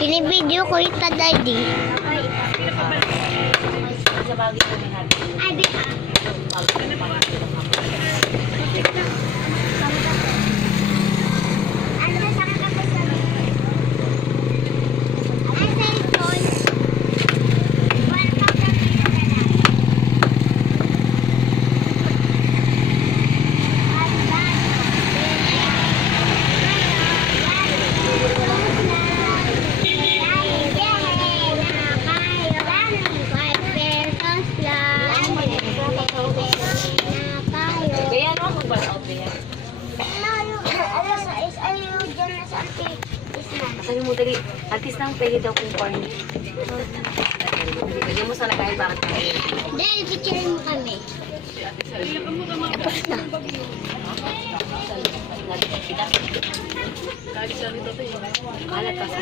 Binibideo ko ita, daddy. Ay, Kaya ano ako ba out niya? Sabi mo dali, artist lang pwede daw kung corny. Bigyan mo sana kahit bakit kaya. Dahil picturein mo kami. Tapos na. Kalat kasi.